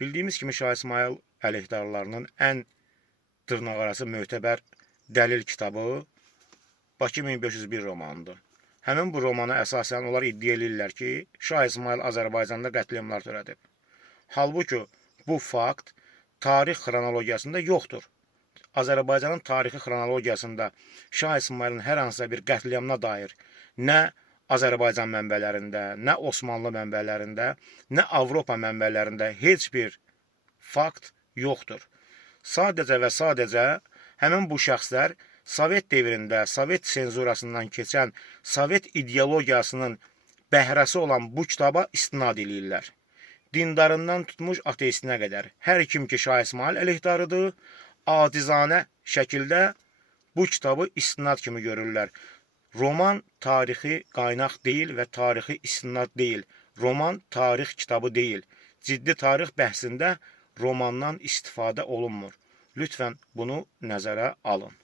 Bildiyimiz kimi Şah İsmayıl əleyhdarlarının ən dırnaqarası mötəbər dəlil kitabı Bakı 1501 romanıdır. Həmin bu romana əsasən onlar iddia edirlər ki, Şah İsmayıl Azərbaycanda qətliamlar törədib. Halbuki bu fakt tarix xronologiyasında yoxdur. Azərbaycanın tarixi xronologiyasında Şah İsmayılın hər hansısa bir qətliamına dair nə Azərbaycan mənbələrində, nə Osmanlı mənbələrində, nə Avropa mənbələrində heç bir fakt yoxdur. Sadəcə və sadəcə həmin bu şəxslər Sovet devrində, Sovet senzurasından keçən Sovet ideologiyasının bəhrəsi olan bu kitaba istinad edirlər. Dindarından tutmuş ateistinə qədər hər kim ki Şah İsmayıl əleyhdarıdır, acizanə şəkildə bu kitabı istinad kimi görürlər. Roman tarixi qaynaq deyil və tarixi istinad deyil. Roman tarix kitabı deyil. Ciddi tarix bəhsində romandan istifadə olunmur. Lütfən bunu nəzərə alın.